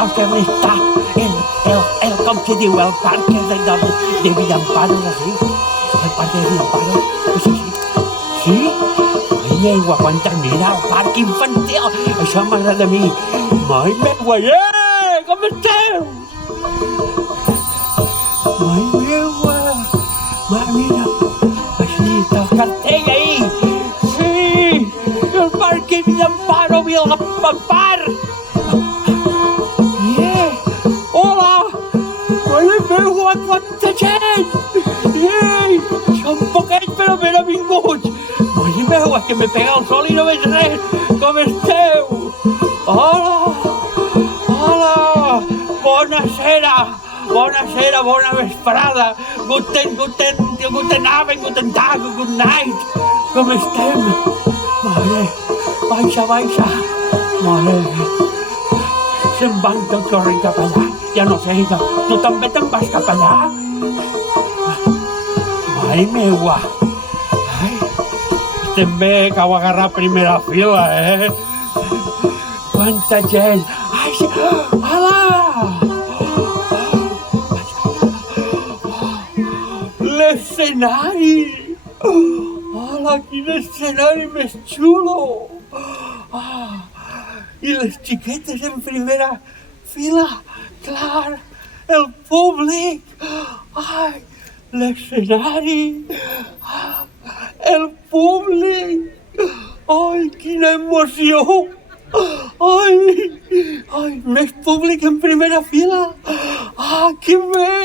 nostra està com se diu, el parc de Villamparo, així? El parc de Villamparo, és així? Sí? Ai, meua, quanta mira, el parc infantil, això m'agrada a mi. Ai, meua, com esteu? Ai, meua, mira, així està el cartell ahí. Sí, el parc de Villamparo, Villamparo. Meua, quanta gent! Ei, són poquets però ben avinguts! Mare meua, que me pega el sol i no veig res! Com esteu? Hola! Hola! Buonasera! Buonasera, bona vesprada! Guten Abend, guten Tag, good night! Com estem? Mare, baixa! Mare, se'n van tots corrent cap allà. Ja no sé, tu també te'n vas cap allà? Mare meua! Ai, estem bé que heu agarrat primera fila, Quanta gent! Ai, sí! Hola! L'escenari! Hola, quin escenari més xulo! I les xiquetes en primera fila! Clar, el públic, ai, l'escenari, el públic, ai, quina emoció, ai, més públic en primera fila, que bé,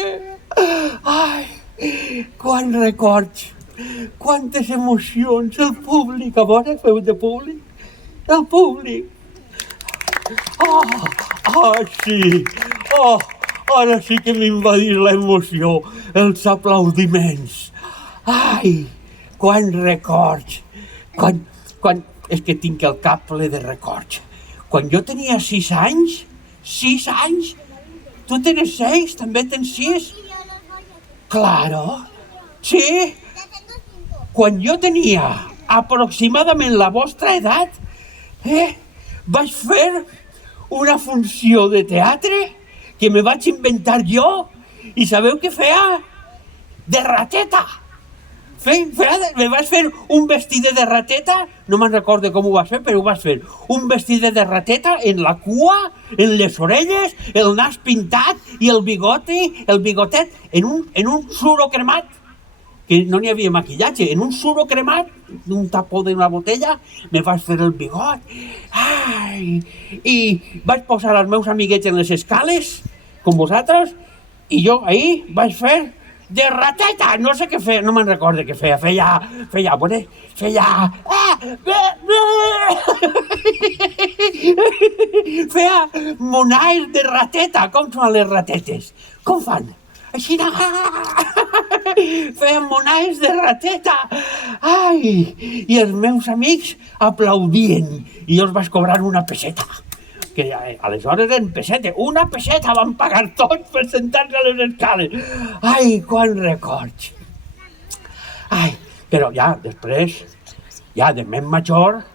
ai, quants records, quantes emocions, el públic, a veure, feu de públic, el públic, sí, ara sí que m'invadís l'emoció, els aplaudiments. Ai, quants records, és que tinc el cap ple de records. Quan jo tenia 6 anys, tu tens 6, també tens 6? Claro, sí. Quan jo tenia aproximadament la vostra edat, vaig fer una funció de teatre que me vaig inventar jo i sabeu què feia? De rateta. Me vaig fer un vestit de rateta, no me'n recordo com ho vaig fer, però ho vaig fer. Un vestit de rateta en la cua, en les orelles, el nas pintat i el bigotet en un suro cremat. Que no n'hi havia maquillatge, en un suro cremat, d'un tapó d'una botella, me vaig fer el bigot, i vaig posar els meus amiguets en les escales, com vosaltres, i jo ahí vaig fer de rateta, no sé què feia, no me'n recordo què feia, feia monaes de rateta, com són les ratetes, com fan? Així feien monaes de rateta. I els meus amics aplaudien i jo els vaig cobrar una peseta. Que aleshores eren pessetes, una peseta van pagar tots per sentar-se a les escales. Quants records. Però ja després, ja de més major,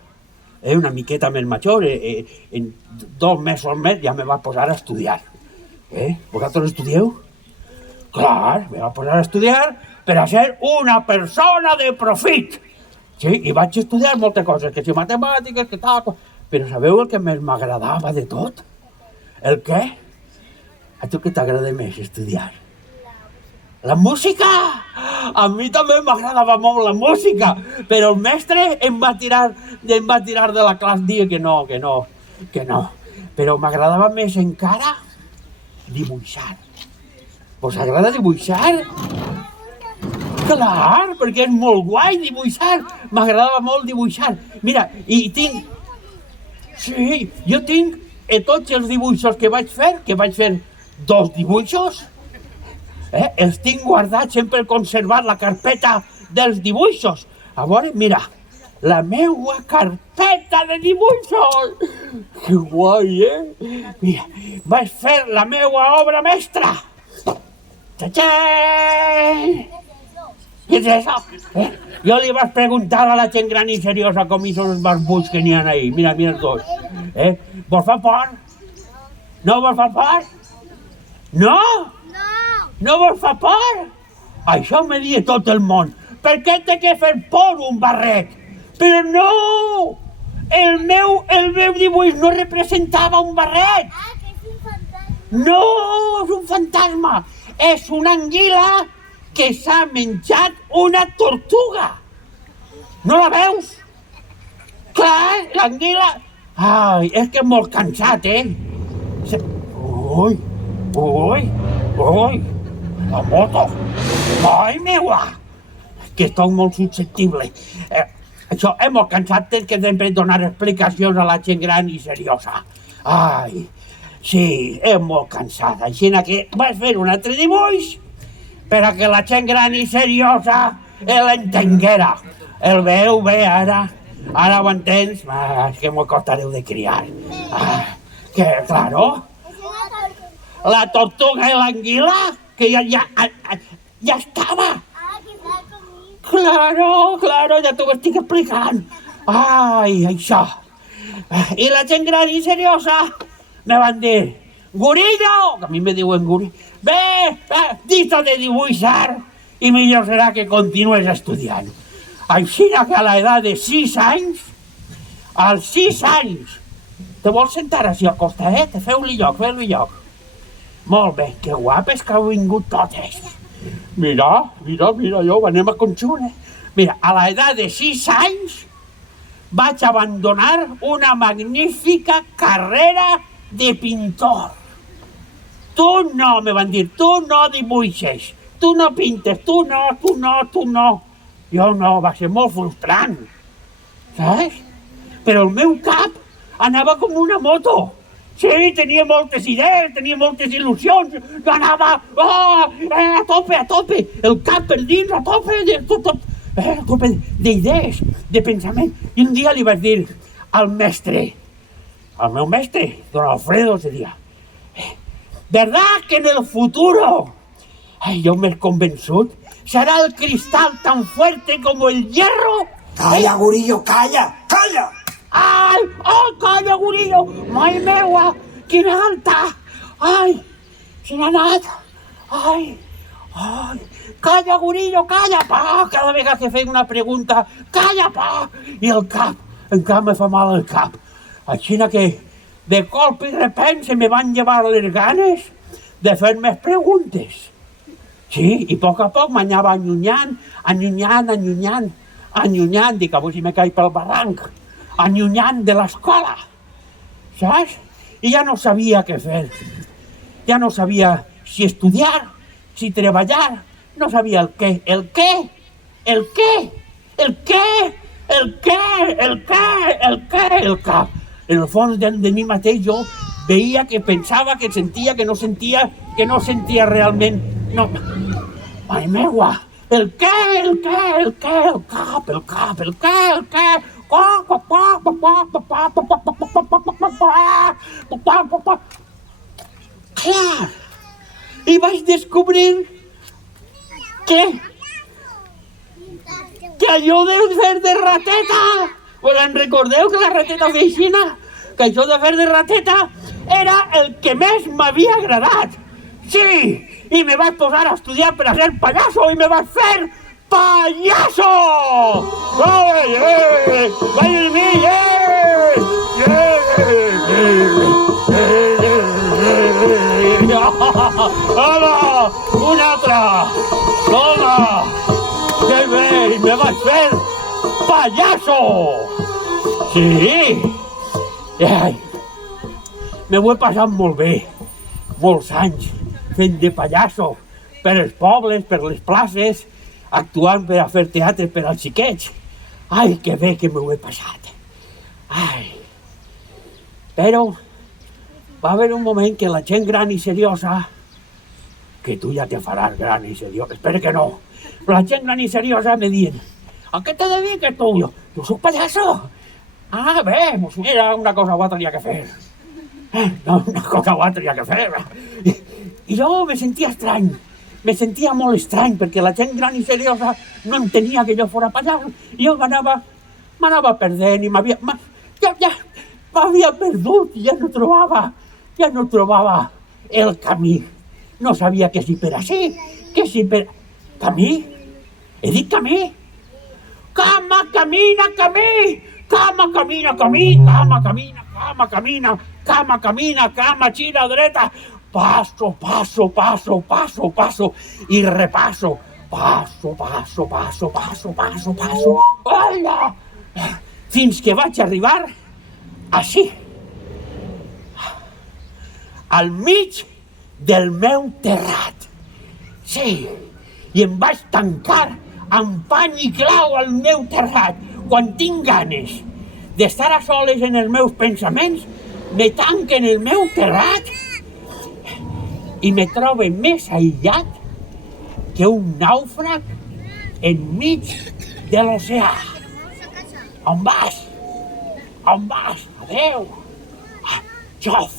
una miqueta més major, en 2 mesos més ja me va posar a estudiar. Vosaltres estudieu? Clar, me va posar a estudiar per a ser una persona de profit. Sí, i vaig estudiar moltes coses, que si matemàtiques, que tal... Però sabeu el que més m'agradava de tot? El què? A tu què t'agrada més estudiar? La música! A mi també m'agradava molt la música, però el mestre em va tirar de la classe, dia que no. Però m'agradava més encara dibuixar. Vos agrada dibuixar? Clar, perquè és molt guai dibuixar. M'agradava molt dibuixar. Mira, i tinc... Sí, jo tinc tots els dibuixos que vaig fer 2 dibuixos, els tinc guardats, sempre he conservat la carpeta dels dibuixos. A veure, mira, la meua carpeta de dibuixos. Que guai, Mira, vaig fer la meua obra mestra. Tachán! Què és això? Jo li vaig preguntar a la gent gran i seriosa com hi són els barbuts que n'hi ha ahí. Mira els dos. Vos fa por? No vos fa por? No? No vos fa por? Això me dia tot el món. Per què té que fer por un barret? Però no! El meu dibuix no representava un barret. Que és un fantasma. No, és un fantasma. És una anguila que s'ha menjat una tortuga. No la veus? Clar, l'anguila... Ai, és que és molt cansat, Ui, la moto. Ai, meua, que estic molt susceptible. Això és molt cansat, tens que sempre donar explicacions a la gent gran i seriosa. Ai, sí, és molt cansada. Així que vaig fer un altre dibuix per a que la gent gran i seriosa l'entenguera. El veu bé ara? Ara ho entens? És que m'ho costareu de criar. Que, claro, la tortuga i l'anguila, que ja estava. Que s'ha comit. Claro, ja t'ho estic explicant. Ai, això. I la gent gran i seriosa me van dir, Gurillo, que a mi me diuen Gurillo, ve, deixa de dibuixar i millor serà que continues estudiant. Així que a l'edat de 6 anys, als 6 anys, te vols sentar així al costat, feu-li lloc. Molt bé, que guapes que heu vingut totes. Mira, jo, anem a conjunt, Mira, a l'edat de 6 anys vaig abandonar una magnífica carrera de pintor. Tu no, me van dir, tu no dibuixes, tu no pintes, tu no. Jo no, va ser molt frustrant, saps? Però el meu cap anava com una moto. Sí, tenia moltes idees, tenia moltes il·lusions, jo anava a tope, el cap per dins, a tope d'idees, de pensament. I un dia li vaig dir al meu mestre, don Alfredo, seria, ¿verdad que en el futuro, yo me he convençut, será el cristal tan fuerte como el hierro? Calla, Gurillo, calla! Ai, calla, Gurillo! Mai meua, quina alta! Ai, se n'ha anat! Ai, calla, Gurillo, calla, pa! Cada vegada que feia una pregunta, calla, pa! I el cap, encara me fa mal el cap. Així que, de colp i repent, se me van llevar les ganes de fer més preguntes. Sí, i a poc m'anava allunyant, dic, avui si me caig pel barranc, allunyant de l'escola, saps? I ja no sabia què fer. Ja no sabia si estudiar, si treballar, no sabia el què. El cap. En el fons de mi mateix jo veia que pensava, que sentia, que no sentia realment. No, ai meua, el cap. Clar, i vaig descobrir que allò de fer de rateta, us en recordeu que la rateta feixina? Que això de fer de rateta era el que més m'havia agradat. Sí, i me vaig posar a estudiar per a ser pallasso i me vaig fer pallasso! Vaya de mi, Hola, un altre! Toma! Que bé, me vaig fer pallasso! Sí! Ai, me ho he passat molt bé, molts anys, fent de pallasso per els pobles, per les places, actuant per a fer teatre per als xiquets. Ai, que bé que m'ho he passat. Ai. Però va haver un moment que la gent gran i seriosa, que tu ja te faràs gran i seriosa, espero que no, però la gent gran i seriosa me diuen, ¿a què te dediques tu? Jo soc pallasso. Ah, bé, pues mira, una cosa u altra hi ha que fer. Una cosa u altra hi ha que fer. I jo me sentia estrany, me sentia molt estrany, perquè la gent gran i seriosa no entenia que jo fora pallasso. I jo m'anava perdent i m'havia perdut i ja ja no trobava el camí. No sabia que si per ací, que si per... Camí? He dit camí? Cama, camina, camí! Cama, camina, camí! Cama, camina, cama, camina! Cama, camina, cama, gira dreta! Passo, passo, passo, passo, passo, i repasso. Passo, passo, passo, passo, passo, passo. Hola! Fins que vaig arribar així, al mig del meu terrat. Sí, i em vaig tancar amb pany i clau al meu terrat. Quan tinc ganes d'estar a soles en els meus pensaments, me tanque en el meu terrat i me trobe més aïllat que un nàufrag enmig de l'oceà. On vas? On vas? Adéu! Xof!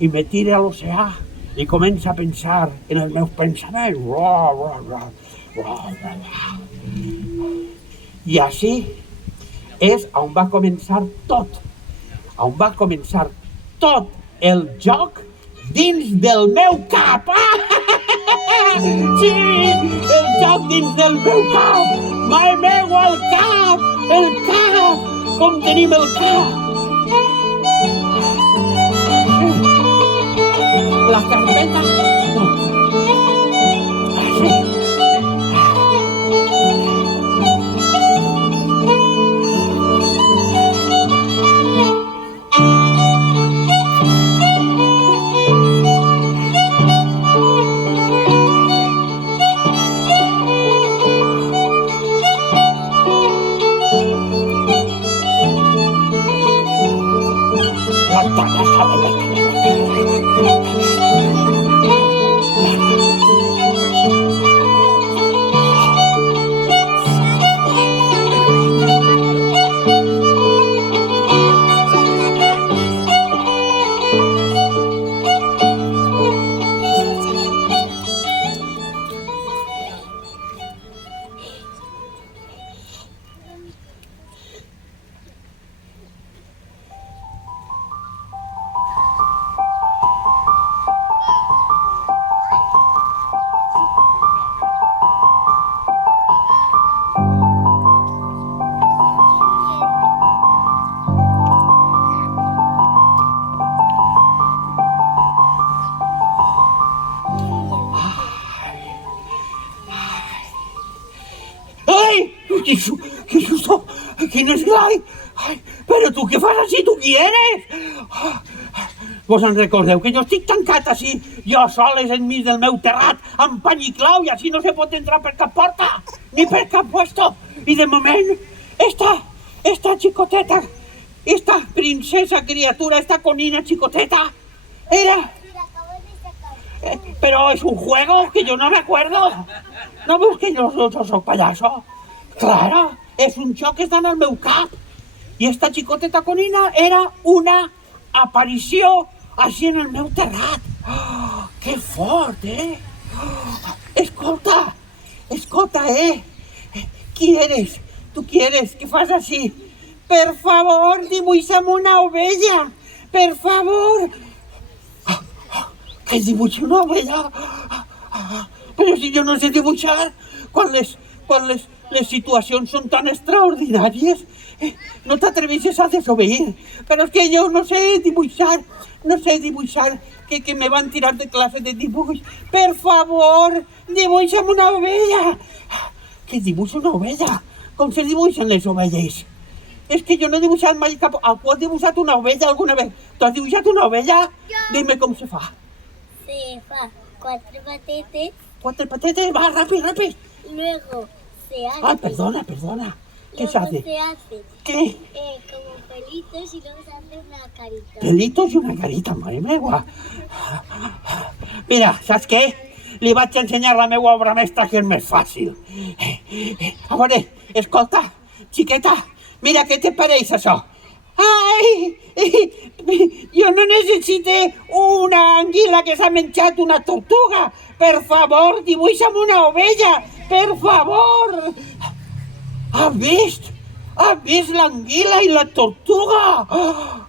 I me tira a l'oceà i comença a pensar en els meus pensaments. I així és on va començar tot. On va començar tot el joc dins del meu cap. Sí, el joc dins del meu cap. Mai meu, el cap, el cap. Com tenim el cap. La carpeta. No. Així. ¡Qué susto! ¿Quién es Glai? Ai, però tu què fas així? Tu qui eres? Vos en recordeu que jo estic tancat així, jo soles enmig del meu terrat, amb pany i clau, i així no se pot entrar per cap porta, ni per cap puesto. I de moment, esta xicoteta, esta princesa criatura, esta conina xicoteta, era... Pero es un juego que yo no me acuerdo. No veus que yo soy payaso? Claro, és un xoc que està en el meu cap. I esta xicoteta conina era una aparició així en el meu terrat. Oh, que fort, Escolta, Qui eres? Tu qui eres? Què fas així? Per favor, dibuixa'm una ovella. Per favor. Que dibuixi una ovella? Però si jo no sé dibuixar, quan les situacions són tan extraordinàries, no t'atreveixes a desobeir. Però és que jo no sé dibuixar, que me van tirar de clase de dibuix. Per favor, dibuixa'm una ovella. Que dibuixo una ovella? Com se dibuixen les ovelles? És que jo no he dibuixat mai cap... Algú ha dibuixat una ovella alguna vegada? Tu has dibuixat una ovella? Dime com se fa. Se fa 4 patetes. 4 patetes, va, ràpid. Luego se hace. Ay, perdona. ¿Qué se hace? Se hace ¿Qué? como pelitos y luego se hace una carita. Pelitos y una carita, madre meva. Mira, saps què? Li vaig ensenyar la meva obra mestra, que és més fàcil. A veure, escolta, xiqueta, mira, què te pareix això? Ai, jo no necessite una anguila que s'ha menjat una tortuga. Per favor, dibuixa'm una ovella, per favor. Has vist? Has vist l'anguila i la tortuga?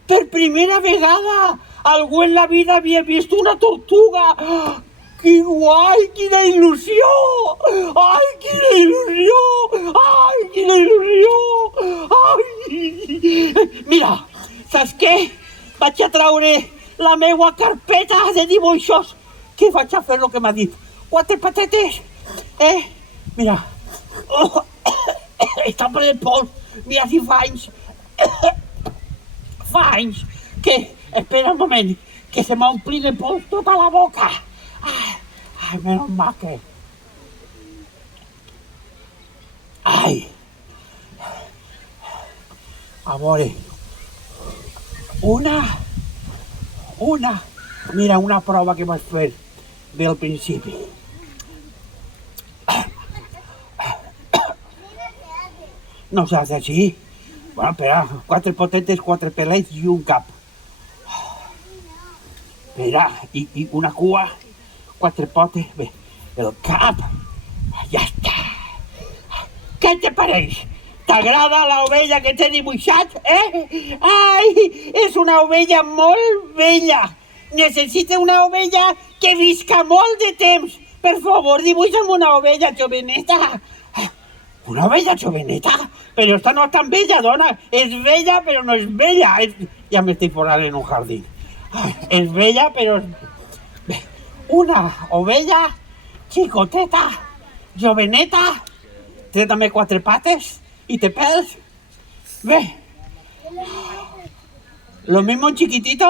Per primera vegada Algú en la vida havia vist una tortuga. ¡Qué guay! ¡Quina il·lusió! ¡Ai, quina il·lusió! ¡Ai, quina il·lusió! Ai! Mira, saps què? Vaig a traure la meua carpeta de dibuixos. Que vaig a fer el que m'ha dit. 4 patetes, Mira. Oh, està ple de pols. Mira si fa anys. Fa anys que... Espera un moment, que se m'ha omplit de pols tota la boca. Ai, menos mal que... Ai. A veure. Mira, una prova que vaig fer del principi. No saps així? Bueno, espera, 4 potetes, 4 pelets i un cap. Espera, i una cua, 4 potes, bé, el cap, ja està. Què te pareix? T'agrada l'ovella que t'he dibuixat, Ai, és una ovella molt vella. Necessita una ovella que visca molt de temps. Per favor, dibuixa'm una ovella joveneta. Una ovella joveneta? Però esta no és tan bella, dona. És bella, però no és bella. Ja m'estic posant en un jardí. És bella, però... Bé, una ovella xicoteta, joveneta, té també 4 pates i té pèls. Bé, lo mismo chiquitito,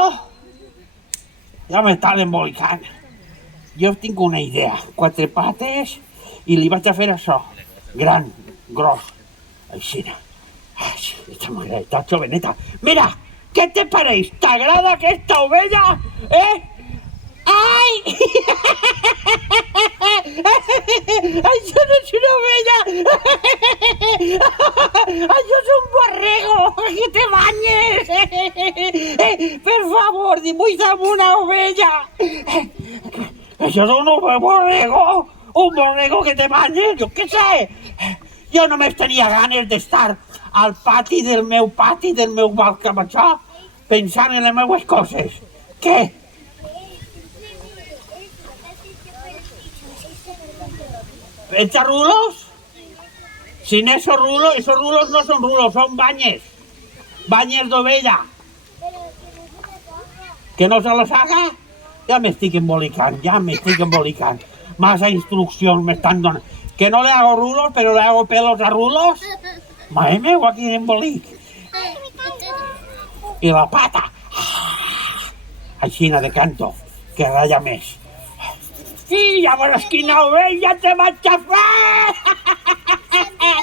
ja m'està embolicant. Jo tinc una idea, 4 pates i li vaig a fer això, gran, gros, així. Esta m'agrada, esta joveneta. Mira, què te pareix? T'agrada aquesta ovella? Ai! Això no és una ovella! Això és un borrego! Que te banyes! Per favor, dibuixa'm una ovella! Això és un borrego! Un borrego que te banyes! Jo què sé! Jo només tenia ganes d'estar al pati, del meu balcó, pensant en les meues coses. Què? ¿Echa rulos? Sin esos rulos no son rulos, son bañes. Bañes d'ovella. ¿Que no se los haga? Ya me estoy embolicando. Massa instrucción me están dando. Que no le hago rulos, pero le hago pelos a rulos. Madre mía, aquí en embolic. I la pata. Aixina de canto, que ratlla més. I llavors quina ovella te vaig a fer!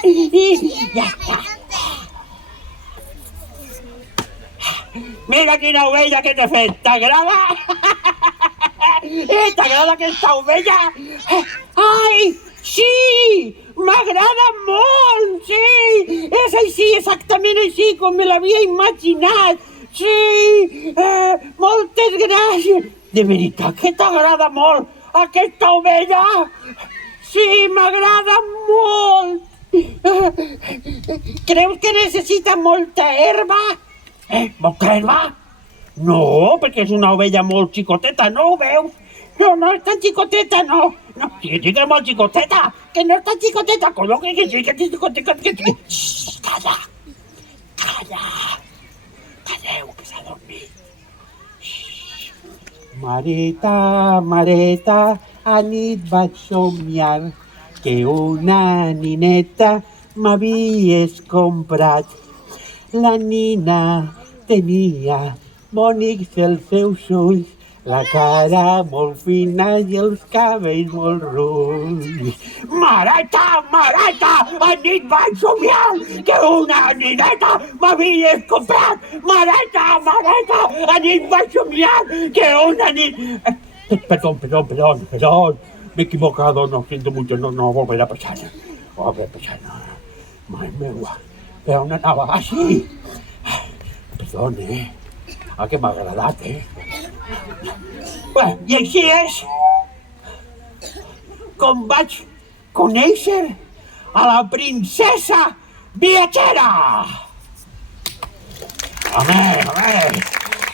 I ja està. Mira quina ovella que t'he fet, t'agrada? T'agrada aquesta ovella? Ai, sí! M'agrada molt, sí! És així, exactament així, com me l'havia imaginat. Sí! Moltes gràcies! De veritat que t'agrada molt aquesta ovella? Sí, m'agrada molt! Creus que necessita molta herba? Molta herba? No, perquè és una ovella molt xicoteta, no ho veus? No és tan xicoteta, no. No, sí que és molt xicoteta, que no és tan xicoteta, colló, que sí, que és xicoteta, que sí. Calla, calleu, que s'ha dormit. Mareta, anit vaig somiar que una nineta m'havies comprat. La nina tenia bonics els seus ulls, la cara molt fina i els cabells molt rulls. Mareta, anit vaig somiar que una nineta m'havies comprat. Mareta, anit vaig somiar que una nineta... Perdón, me he equivocado, no siento mucho, no volverá a pasar. Madre meva, però no anava així. Perdó, que m'ha agradat, Bé, i així és com vaig conèixer a la princesa viatgera. Home,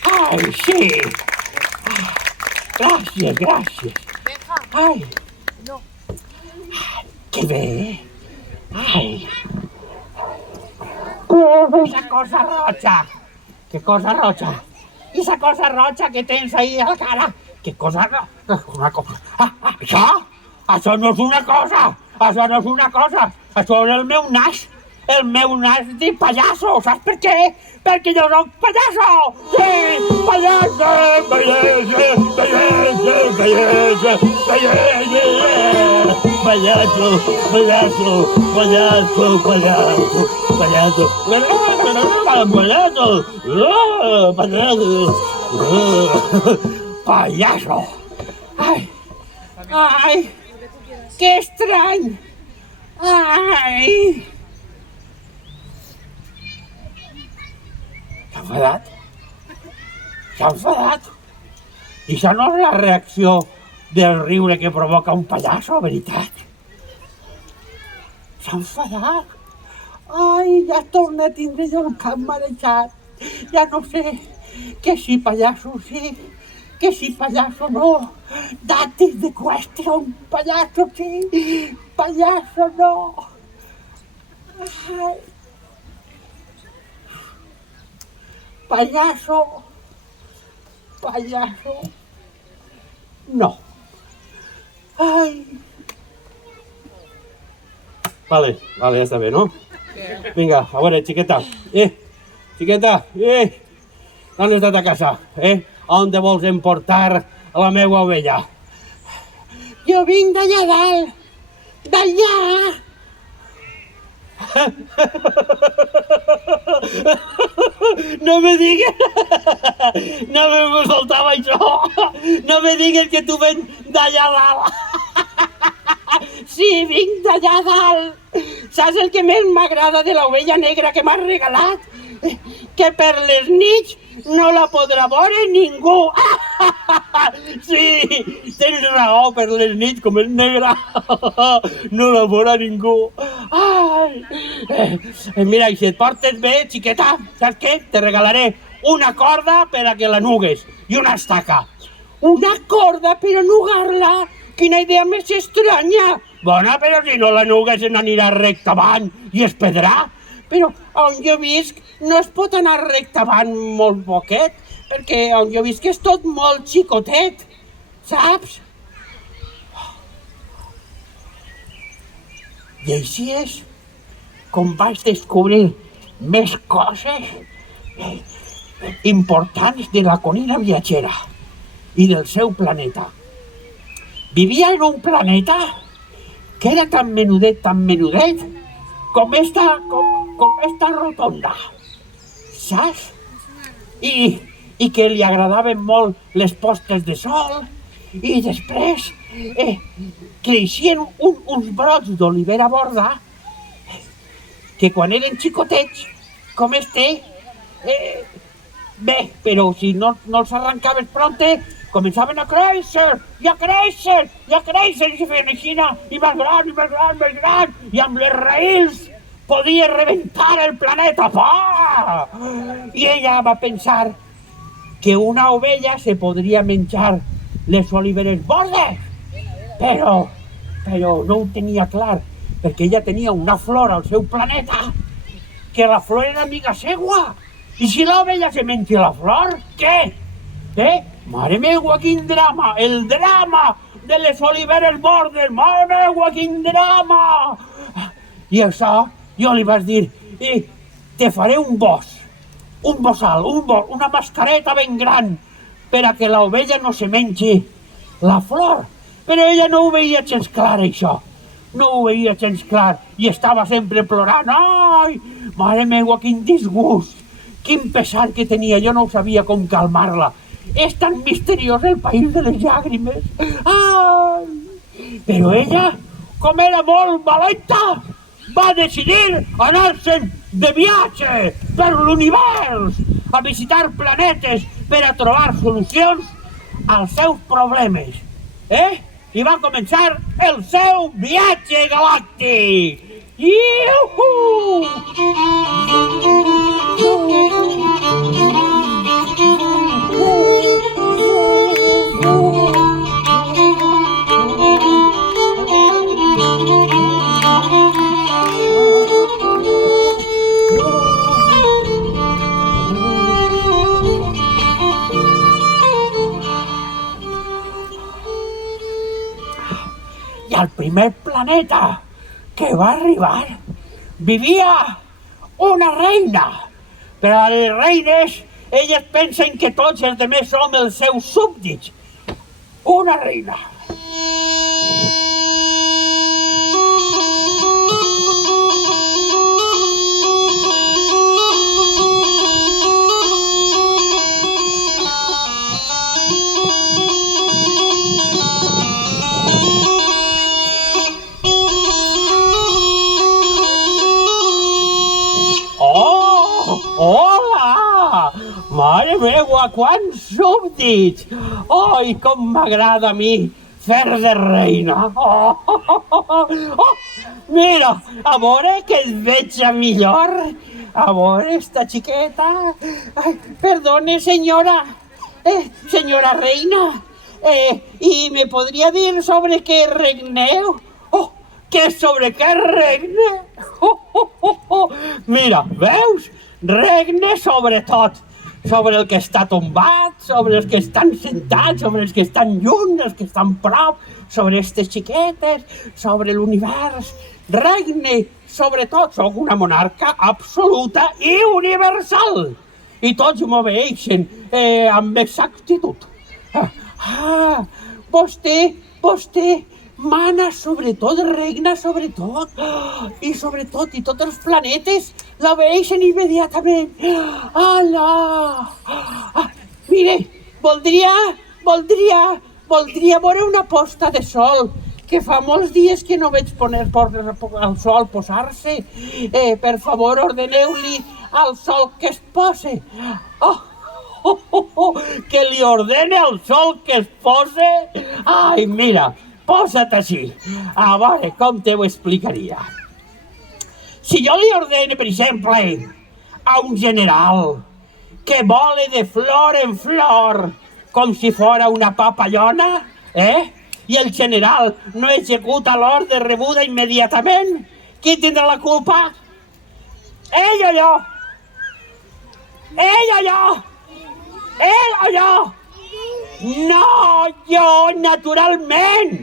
ai, sí. Gràcies, gràcies. Ai. Que bé. Ai. Esa cosa roja. ¿Qué cosa roja? Esa cosa roja que tens ahí a la cara. ¿Qué cosa? Una cosa. Això? Això no és una cosa. Això no és una cosa. Això és el meu nas. El meu nas de pallasso. Saps per què? Perquè jo soc pallasso. Sí, pallasso, pallasso, pallasso, pallasso, pallasso, pallasso, pallasso, pallasso, pallasso, pallasso, pallasso, pallasso. Ai, ai, que estrany. Ai. S'ha enfadat? S'ha enfadat? I això no és la reacció del riure que provoca un pallasso, veritat? S'ha enfadat? Ai, ja torna a tindre jo el cap marejat. Ja no sé que si pallasso sí, que si pallasso no. That is the question. Pallasso sí, pallasso no. Ai. Payaso, payaso, no. Ay. Vale, ya está bien, ¿no? Venga, ahora, chiqueta. Chiqueta, ¿dónde está tu casa? ¿A dónde vols emportar a la meva ovella? Jo vinc d'allà dalt, d'allà. No me digues soltava això. No me digues que tu vens d'allà dalt. Sí, vinc d'allà dalt. Saps el que més m'agrada de l'ovella negra que m'has regalat? Que per les nits no la podrà veure ningú. Sí, tens raó, per les nits, com és negra, no la veurà ningú. Ai. Mira, i si et portes bé, xiqueta, saps què? Te regalaré una corda per a que la nugues i una estaca. Una corda per a nugar-la? Quina idea més estranya. Bona, però si no la nugues n'anirà recte avant i es perdrà. Però on jo visc no es pot anar recte avant molt poquet, perquè on jo visc és tot molt xicotet, saps? I així és com vaig descobrir més coses importants de la conina viatgera i del seu planeta. Vivia en un planeta que era tan menudet, com esta rotonda, saps? I que li agradaven molt les postes de sol, i després creixien uns brots d'olivera borda que quan eren xicotets, com bé, però si no els arrencaves prompte, començaven a créixer, i a créixer, i se feien així, i més gran, i amb les raïls podia reventar el planeta. I ella va pensar que una ovella se podria menjar les oliveres bordes, però no ho tenia clar, perquè ella tenia una flor al seu planeta, que la flor era amiga seua. I si l'ovella se menja la flor, què? Mare meua, quin drama! El drama de les oliveres bordes! Mare meua, quin drama! I això, jo li vaig dir, te faré un bossal, una mascareta ben gran, per a que l'ovella no se mengi la flor. Però ella no ho veia gens clar, això. No ho veia gens clar, i estava sempre plorant. Ai, mare meua, quin disgust! Quin pesar que tenia, jo no sabia com calmar-la. És tan misteriós el país de les llàgrimes. Ai! Però ella, com era molt valenta, va decidir anar-se'n de viatge per l'univers, a visitar planetes per a trobar solucions als seus problemes. I va començar el seu viatge galàctic. Iuhu! primer planeta que va arribar vivia una reina. Però les reines, elles pensen que tots els demés som els seus súbdits. Una reina. Hola! Mare meva, quants súbdits! Ai, com m'agrada a mi fer de reina! Mira, a veure que et veig millor. A veure, esta xiqueta. Ai, perdone, senyora. Senyora reina. ¿Y me podría dir sobre què regneu? Que sobre què regne? Mira, veus? Regne sobre tot. Sobre el que està tombat, sobre els que estan sentats, sobre els que estan lluny, els que estan prop, sobre aquestes xiquetes, sobre l'univers. Regne sobre tot. Soc una monarca absoluta i universal. I tots m'obeeixen amb exactitud. Vostè mana sobre tot, regna sobre tot, i sobre tot, i tots els planetes l'obeeixen immediatament. Ala! Mire, voldria veure una posta de sol, que fa molts dies que no veig el sol posar-se. Per favor, ordeneu-li al sol que es pose. Que li ordene al sol que es pose? Ai, mira, posa't així. A veure, com te ho explicaria? Si jo li ordene, per exemple, a un general que vole de flor en flor, com si fora una papallona, i el general no executa l'ordre rebuda immediatament, qui tindrà la culpa? Ell o jo? Ell o jo? Ell o jo? No, jo, naturalment.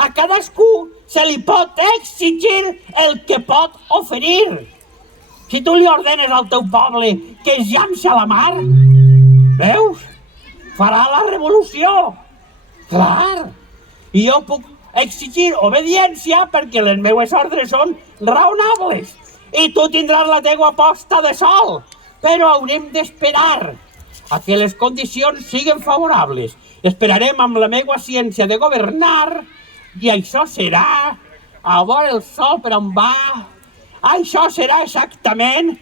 A cadascú se li pot exigir el que pot oferir. Si tu li ordenes al teu poble que es llanci a la mar, veus? Farà la revolució. Clar. I jo puc exigir obediència perquè les meues ordres són raonables. I tu tindràs la teua posta de sol. Però haurem d'esperar a que les condicions siguin favorables. Esperarem amb la meva ciència de governar i això serà, a veure el sol per on va, això serà exactament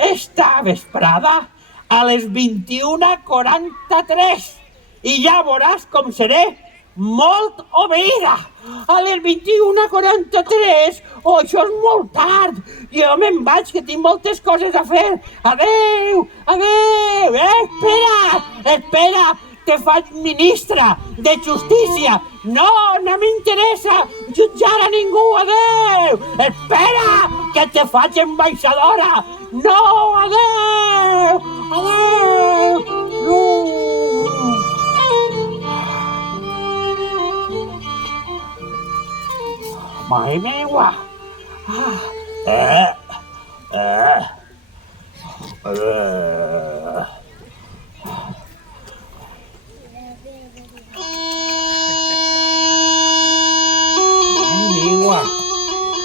esta vesprada a les 21:43 i ja veuràs com seré molt obeïda. A les 21:43, això és molt tard. Jo me'n vaig, que tinc moltes coses a fer. Adéu, adéu. Espera, te faig ministra de justícia. No m'interessa jutjar a ningú. Adéu. Espera, que te faig ambaixadora. No, adéu. No. Mare meua!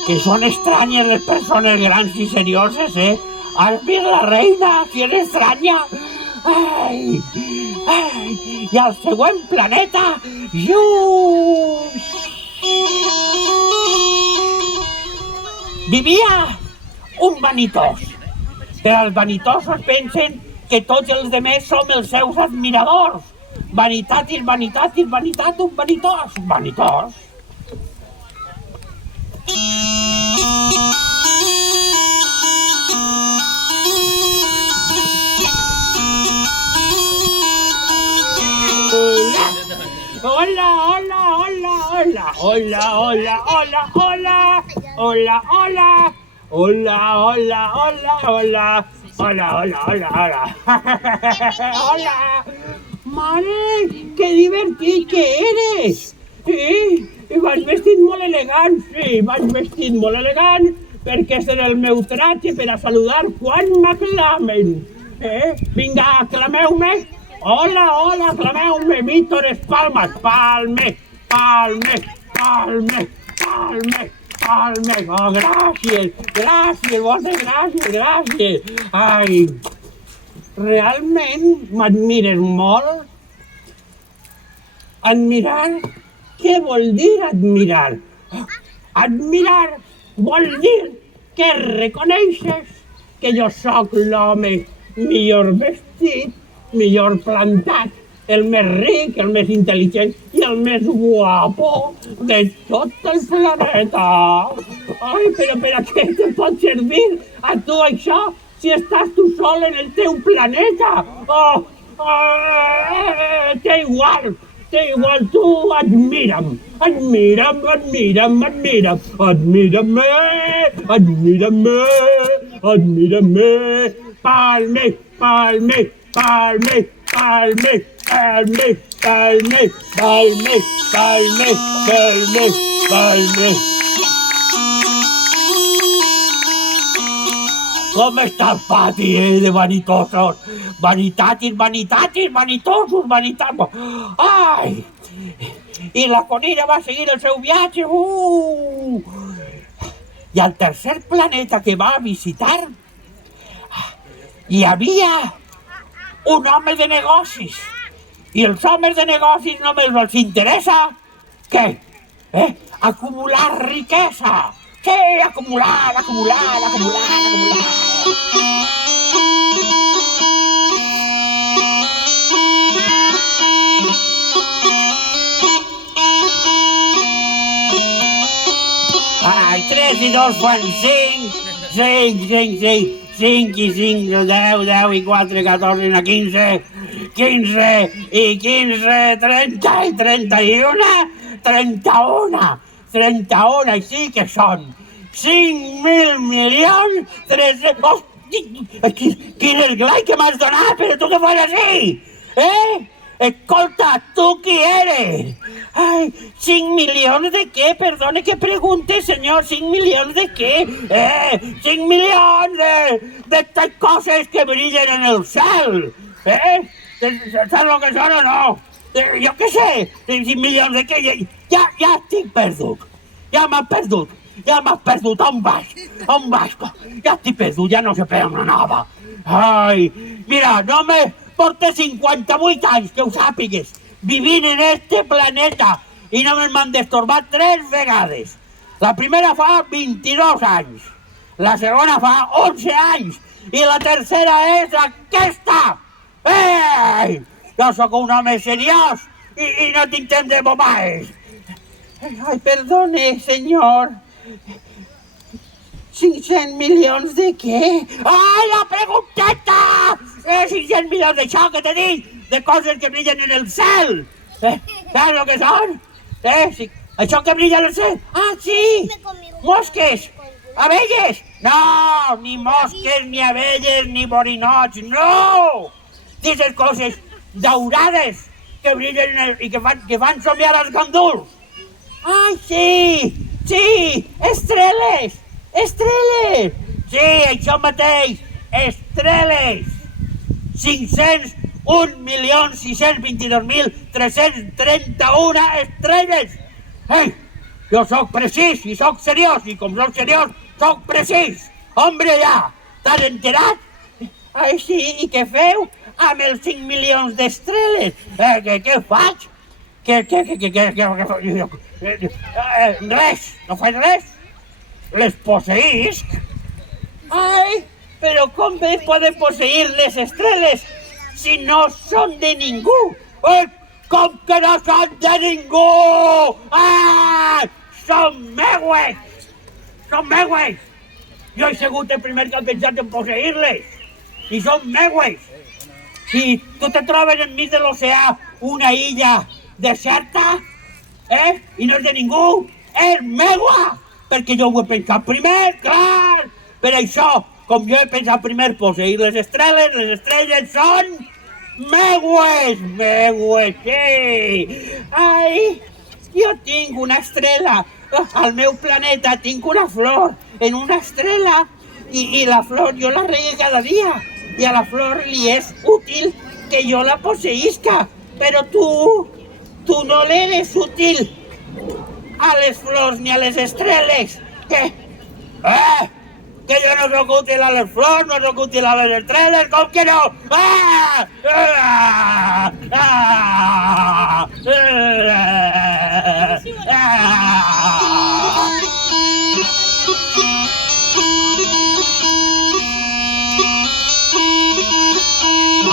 Que són estranyes les persones grans i serioses, Has vist la reina, si és estranya? Ai! I al següent planeta, vivia un vanitós. Però els vanitosos pensen que tots els demés som els seus admiradors. Vanitatis, vanitatis, vanitatum, vanitós. Vanitós. Hola, hola, hola, hola, hola, hola, hola, hola, hola, hola, hola, hola, hola, hola, hola, hola, hola, hola, hola, Mare, qué divertit que eres, I vaig vestit molt elegant, sí, vaig vestit molt elegant, perquè és el meu tracte per a saludar quan m'aclamen. Vinga, aclameu-me. Hola, hola, aclameu-me, Víctor Espalmas. Palme, palme, palme, palme, palme. Oh, gràcies, gràcies, moltes gràcies, gràcies. Ai, realment m'admires molt. Admirar? Què vol dir admirar? Admirar vol dir que reconeixes que jo sóc l'home millor vestit, millor plantat, el més ric, el més intel·ligent i el més guapo de tot el planeta. Ai, però per a què te pot servir a tu això si estàs tu sol en el teu planeta? Té igual, tu admira'm, admira'm, admira'm, admira'm, admira'm-me, admira'm-me, admira'm-me, palme, palme, palme, palme, palme, palme, palme, palme, palme, palme. Com està el pati, de vanitosos? Vanitatis, vanitatis, vanitosos, vanitatis. Ai! I la conilla va seguir el seu viatge. I al tercer planeta que va visitar hi havia un home de negocis. I els homes de negocis només els interessa què? Acumular riquesa. Sí, acumular, acumular, acumular, acumular. Ai, 3 i 2 fan 5, 5, 5, 5, 5 i 5, 10, 10 i 4, 14, 15, 15 i 15, 30 i 31, 31. 31, així que són 5.000 milions, 300... Oh, quin esglai que m'has donat, però tu què fas així? Escolta, tu qui eres? Ai, 5 milions de què? Perdone que pregunte, senyor, 5 milions de què? 5 milions d'estes coses que brillen en el cel. Saps el que són o no? Jo què sé, 5 milions de què? Ja estic perdut. Ja m'has perdut. Ja m'has perdut. On vas? On vas? Ja estic perdut, ja no sé per on anava. Ai, mira, no me porta 58 anys, que ho sàpigues, vivint en este planeta i només m'han destorbat 3 vegades. La primera fa 22 anys, la segona fa 11 anys i la tercera és aquesta. Ei! Jo sóc un home seriós i no tinc temps de bobades. Ai, perdone, senyor. 500 milions de què? Ai, la pregunteta! 500 milions d'això que t'he dit, de coses que brillen en el cel. Saps el que són? Això que brilla en el cel? Ah, sí! Mosques! Abelles! No, ni mosques, ni abelles, ni borinots, no! D'aquestes coses daurades que brillen i que fan somiar els ganduls. Ai, sí, sí, estreles, estreles. Sí, això mateix, estreles. 501.622.331 estrelles. Ei, jo sóc precís i sóc seriós, i com sóc seriós, sóc precís. Hombre, ja, t'has enterat? Ai, sí, i què feu amb els 5 milions d'estreles? Què faig? Res, no faig res. Les posseïsc. Ai, però com poden posseir les estreles si no són de ningú? Com que no són de ningú? Ah, són meues! Són meues! Jo he sigut el primer que ha pensat en posseir-les. I són meues. Si tu te trobes enmig de l'oceà una illa deserta, i no és de ningú, és meua! Perquè jo ho he pensat primer, clar! Per això, com jo he pensat primer posseir les estrelles són meues! Meues, sí! Ai, Jo tinc una estrela. Al meu planeta tinc una flor en una estrela i la flor jo la regue cada dia. I a la flor li és útil que jo la posseïsca. Però tu no le eres útil a les flors ni a les estrelles. Què? Que jo no soc útil a les flors, no soc útil a les estrelles, com que no?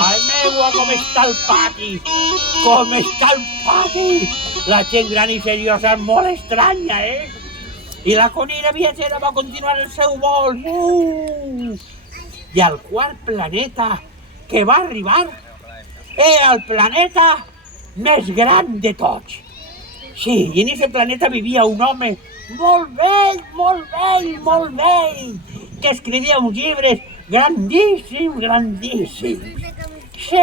Ai, meua, com està el pati! Com està el pati! La gent gran i seriosa és molt estranya, I la conilla viatgera va continuar el seu vol. I el quart planeta que va arribar era el planeta més gran de tots. Sí, i en aquest planeta vivia un home molt vell, molt vell, molt vell, que escrivia uns llibres grandíssims, grandíssims. Sí.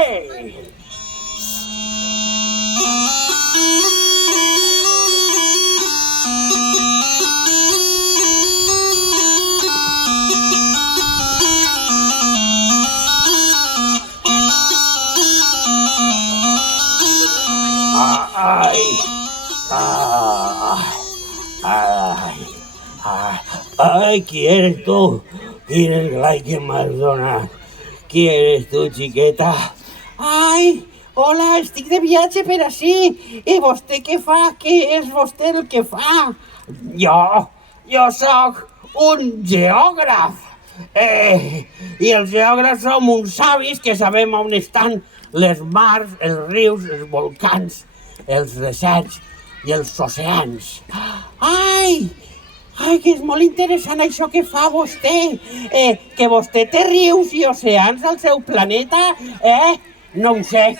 Ay, ¿quién eres tú? ¿Quién es la que me has donat? ¿Quién eres tú, xiqueta? Ai, hola, estic de viatge per ací. I vostè què fa? Què és vostè el que fa? Jo sóc un geògraf. I els geògrafs som uns savis que sabem on estan les mars, els rius, els volcans, els deserts i els oceans. Ai, que és molt interessant això que fa vostè. Que vostè té rius i oceans al seu planeta, No ho sé.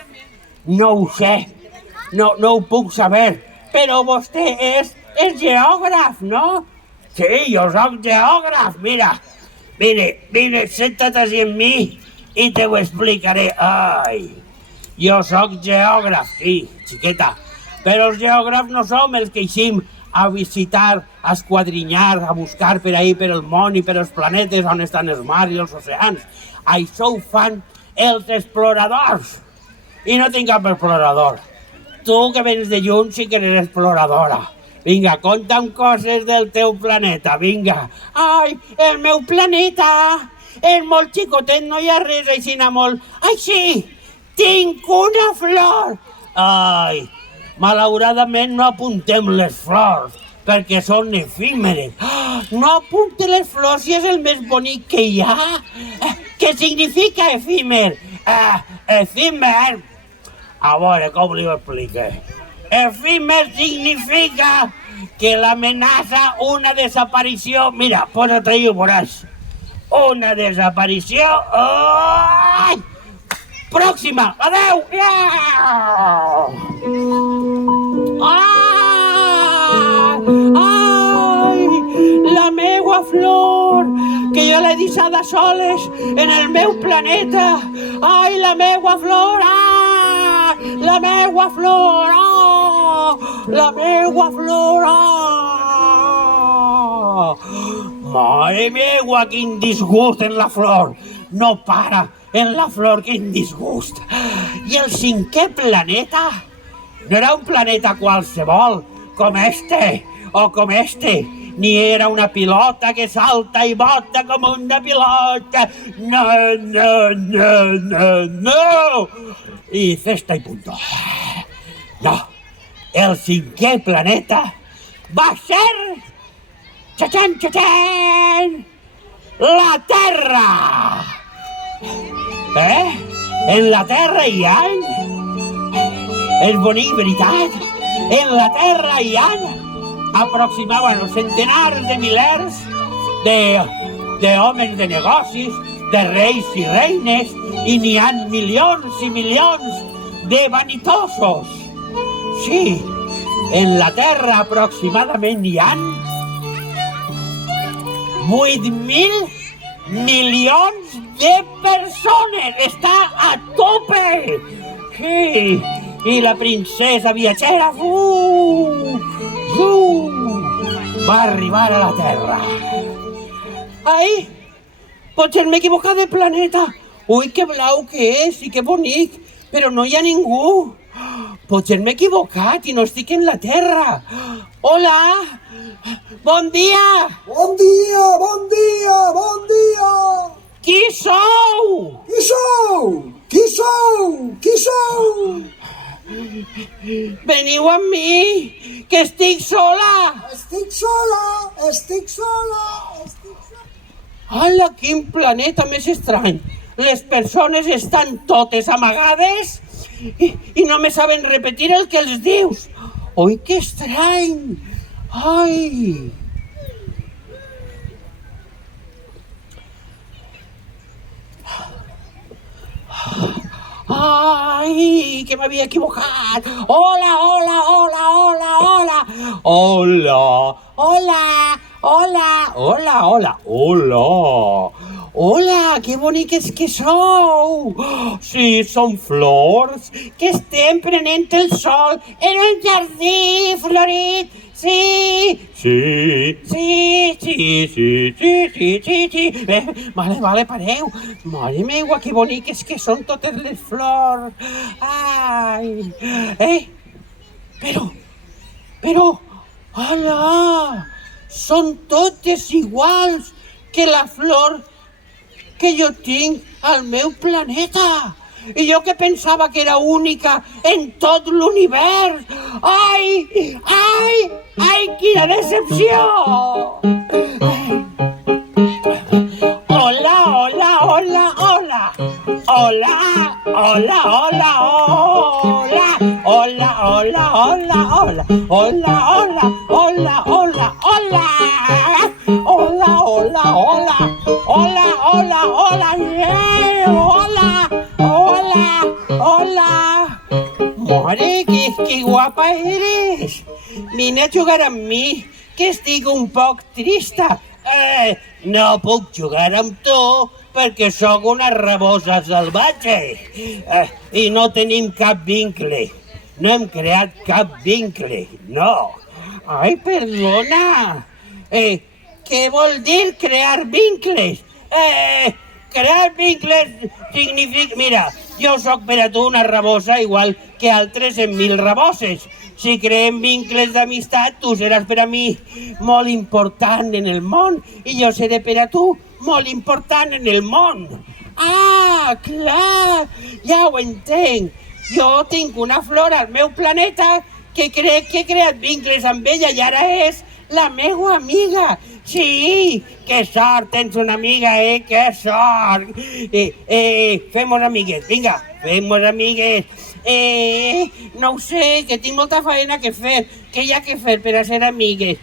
No ho puc saber. Però vostè és geògraf, no? Sí, jo soc geògraf, mira. Vine, senta't així amb mi i te ho explicaré. Ai, jo soc geògraf, sí, xiqueta. Però els geògrafs no som els que eixim a visitar, a esquadrinyar, a buscar per ahí, per el món i per els planetes on estan els mars i els oceans. Això ho fan els exploradors. I no tinc cap explorador. Tu que vens de lluny sí que eres exploradora. Vinga, conta'm coses del teu planeta, vinga. Ai, el meu planeta és molt xicotet, no hi ha res així molt. Ai, sí, tinc una flor. Ai, malauradament no apuntem les flors, perquè són efímeres. No apunte les flors si és el més bonic que hi ha. Què significa efímer? Efímer, a veure com li ho explique. Efímer significa que l'amenaça una desaparició. Mira, posa't ahí i ho veuràs. Una desaparició. Ai! Pròxima! Adeu! Ai! La meua flor, que jo l'he deixada soles en el meu planeta. Ai, la meua flor! Ah! La meua flor! Ah! La meua flor! Ah! Mare meua, quin disgust en la flor! No para en la flor, quin disgust! I el cinquè planeta no era un planeta qualsevol, com este o com este, ni era una pilota que salta i bota com una pilota. No. I cesta i punto. No, el cinquè planeta va ser... Txatxan! La Terra! En la Terra hi ha... És bonic, veritat? En la Terra hi ha aproximadament centenars de milers d'homes de negocis, de reis i reines, i n'hi ha milions i milions de vanitosos. Sí, en la Terra aproximadament hi ha 8.000 milions de persones. Està a tope. Sí, i la princesa viatgera va arribar a la Terra. Ai, potser m'he equivocat de planeta. Ui, que blau que és i que bonic, però no hi ha ningú. Potser m'he equivocat i no estic en la Terra. Hola, bon dia. Bon dia, bon dia, bon dia! Qui sou? Qui sou? Qui sou? Qui sou? Veniu amb mi, que estic sola. Estic sola, estic sola, estic sola. Hola, quin planeta més estrany. Les persones estan totes amagades i no me saben repetir el que els dius. Ui, que estrany. Ai. Ai, que m'havia equivocat. Hola, hola, hola, hola, hola. Hola, hola, hola, hola, hola, hola. Hola, que boniques que sou. Sí, som flors que estem prenent el sol en un jardí florit. Sí, sí, sí, sí, sí, sí, sí, sí, sí. Vale, pareu. Mare meua, que boniques que són totes les flors. Ai, però, hola, són totes iguals que la flor que jo tinc al meu planeta. I jo que pensava que era única en tot l'univers. Ai, ai, ai, quina decepció! Hola, hola, hola, hola. Hola, hola, hola, hola. Hola, hola, hola, hola. Hola, hola, hola, hola, hola. Hola, hola, hola. Hola, hola, hola, yeah. Hola, hola, hola. Mare, que guapa eres. Vine a jugar amb mi, que estic un poc trista. No puc jugar amb tu perquè sóc una rabosa salvatge i no tenim cap vincle. No hem creat cap vincle, no. Ai, perdona. Què vol dir crear vincles? Crear vincles significa... Mira, jo sóc per a tu una rabosa igual que altres 100.000 raboses. Si creem vincles d'amistat, tu seràs per a mi molt important en el món i jo seré per a tu molt important en el món. Ah, clar, ja ho entenc. Jo tinc una flor al meu planeta que crec que he creat vincles amb ella i ara és la meva amiga. Sí, que sort, tens una amiga, que sort. Fem-nos amigues, vinga, fem-nos amigues. No ho sé, que tinc molta feina que fer. Què hi ha que fer per a ser amigues?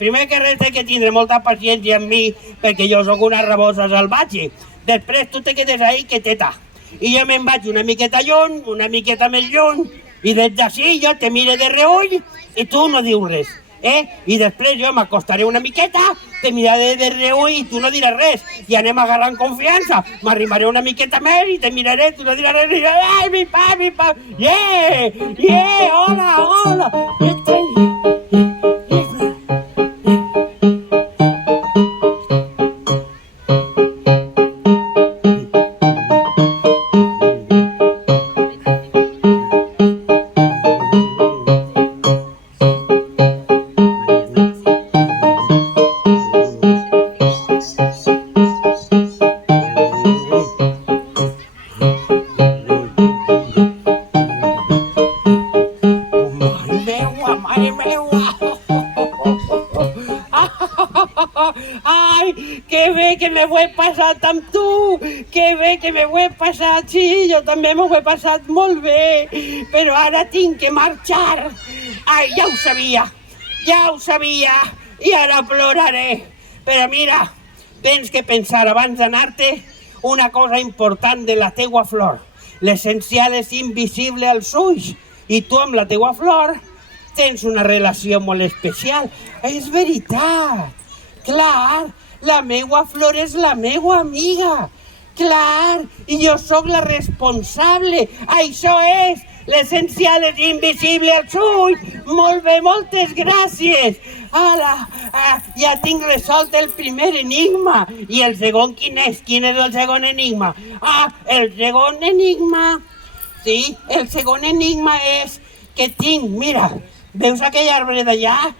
Primer que res, que tindre molta paciència amb mi, perquè jo sóc una rabosa salvatge. Després tu te quedes ahí quieteta. I jo me'n vaig una miqueta lluny, una miqueta més lluny, i des d'ací jo te mire de reull i tu no dius res. I després jo m'acostaré una miqueta, te miraré de reull i tu no diràs res. I anem agarrant confiança. M'arribaré una miqueta més i te miraré, tu no diràs res. I diràs, ai, mi pa. Yeah, hola. Mare meua! Ai, que bé que m'ho he passat amb tu! Que bé que m'ho he passat! Sí, jo també m'ho he passat molt bé, però ara tinc que marxar. Ai, ja ho sabia, i ara ploraré. Però mira, tens que pensar abans d'anar-te una cosa important de la teua flor. L'essencial és invisible als ulls, i tu amb la teua flor tens una relació molt especial. És veritat. Clar, la meua flor és la meua amiga. Clar, i jo sóc la responsable. Això és l'essencial és invisible als ulls. Molt bé, moltes gràcies. Ara, ja tinc resolt el primer enigma. I el segon quin és? Quin és el segon enigma? El segon enigma... Sí, el segon enigma és que tinc, mira, veus aquell arbre d'allà?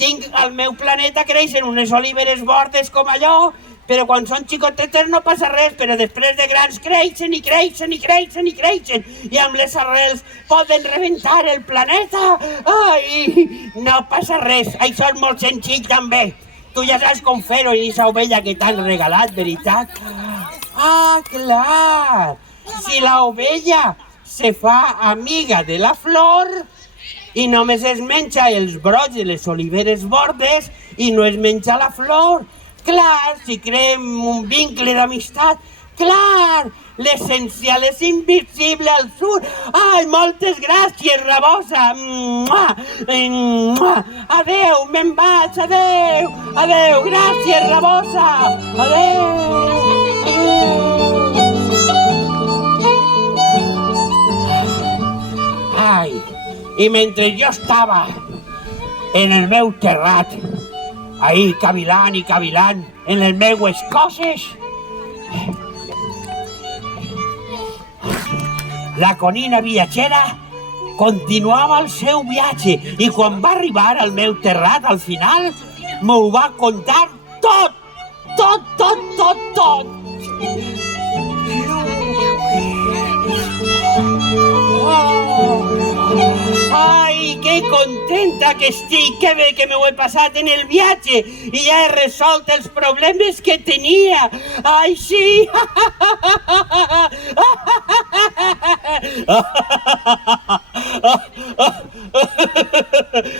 Tinc al meu planeta creixen unes oliveres bordes com allò, però quan són xicotetes no passa res, però després de grans creixen i creixen i creixen i creixen i amb les arrels poden rebentar el planeta. Ai, no passa res, això és molt senzill també. Tu ja saps com fer-ho i aquesta ovella que t'han regalat, veritat? Clar, si la ovella se fa amiga de la flor i només es menja els brots de les oliveres bordes i no es menja la flor. Clar, si creem un vincle d'amistat, clar, l'essencial és invisible al sud. Ai, moltes gràcies, Rabosa. Adeu, me'n vaig, adeu. Adeu, gràcies, Rabosa. Adeu. Ai, i mentre jo estava en el meu terrat, ahí cavilant i cavilant en les meues coses, la conina viatgera continuava el seu viatge i quan va arribar al meu terrat al final m'ho va contar tot. Ai, que contenta que estic, que bé que m'ho he passat en el viatge i ja he resolt els problemes que tenia. Ai, sí!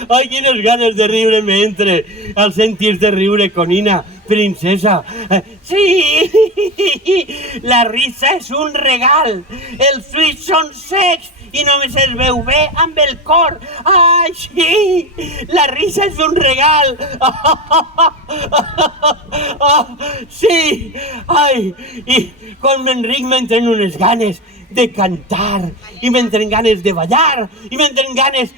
Ai, quines ganes de riure m'entre al sentir-te riure, conina, princesa. Sí, la risa és un regal, els ulls són secs i només es veu bé amb el cor. Ai, sí, la risa és un regal. Sí, ai, i quan m'enric m'entren unes ganes de cantar i m'entren ganes de ballar i m'entren ganes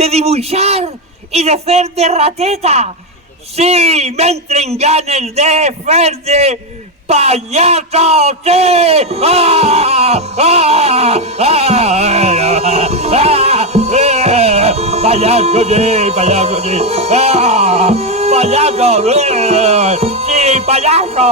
de dibuixar i de fer de rateta. Sí, m'entren ganes de fer de payaso, sí! Payaso, sí, payaso, sí! Payaso, sí, payaso!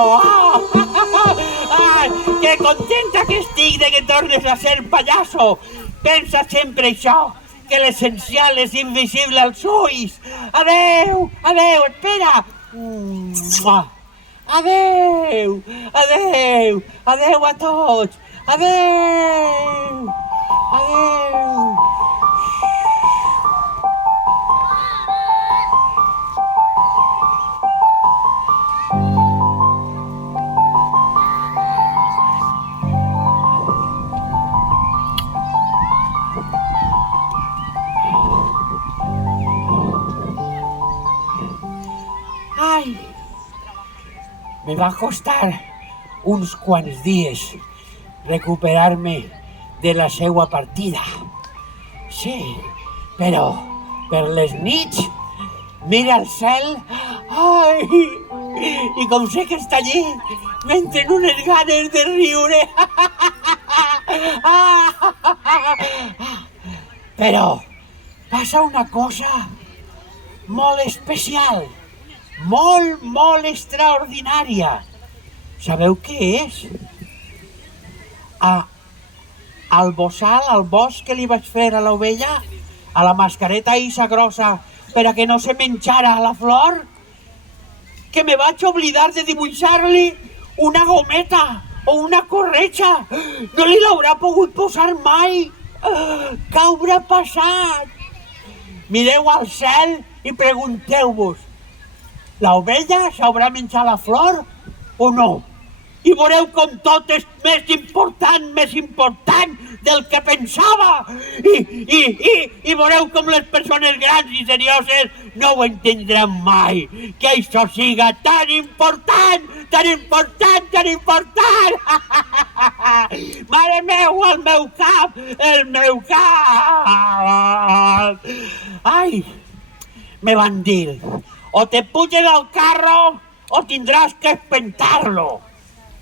Ai, que contenta que estic de que tornes a ser payaso! Pensa sempre això, que l'essencial és invisible als ulls! Adeu, adeu, espera! Adeu, adeu, adeu a tots, adeu, adeu. Ai, me va costar uns quants dies recuperar-me de la seua partida. Sí, però per les nits mira al cel, ai, i com sé que està allí, m'entren unes ganes de riure. Però passa una cosa molt especial, molt extraordinària. Sabeu què és? Al bossal, al bosc que li vaig fer a l'ovella, a la mascareta issa grossa per a que no se menjara la flor, que me vaig oblidar de dibuixar-li una gometa o una corretja. No li l'haurà pogut posar mai. Què haurà passat? Mireu al cel i pregunteu-vos, l'ovella s'haurà menjat la flor o no? I veureu com tot és més important del que pensava. I veureu com les persones grans i serioses no ho entendran mai, que això siga tan important. Mare meu, el meu cap! Ai, me van dir, o te puges al carro o tindràs que espentar-lo.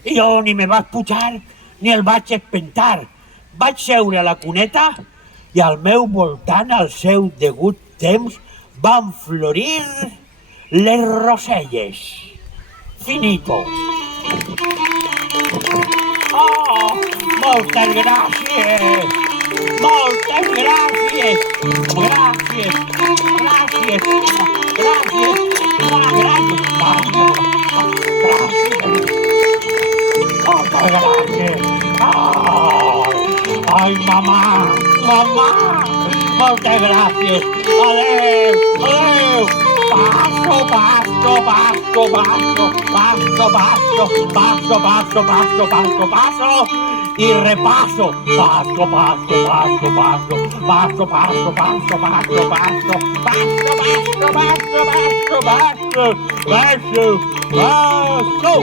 I jo ni me vaig pujar ni el vaig espentar. Vaig seure a la cuneta i al meu voltant, al seu degut temps, van florir les roselles. Finito. Oh, moltes gràcies! Moltes gràcies! Gràcies! Gràcies! Gràcies! Gràcies! Moltes gràcies! Ai, mamà! Mamà! Moltes gràcies! Adéu! Adéu! Passo, passo, passo, passo, passo, passo, passo, passo, passo, passo, passo, y repaso, paso, paso, paso, paso, paso, paso, paso, paso, paso, paso, paso, paso, paso, paso, paso,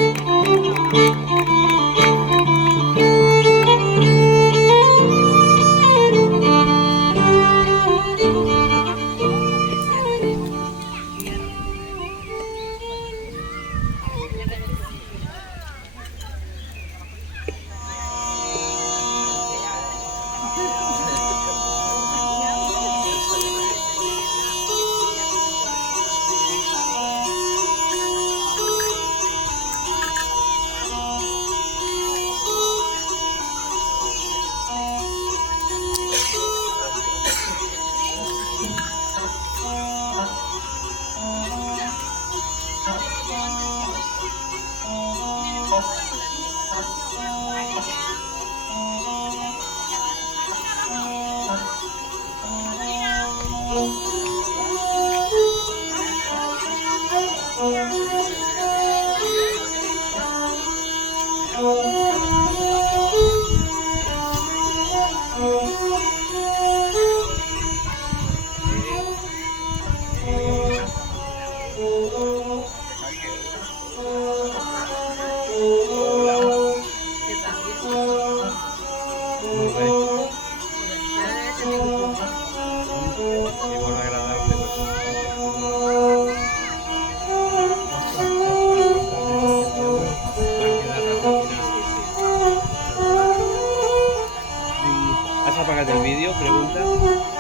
¿Has apagado el vídeo? Pregunta.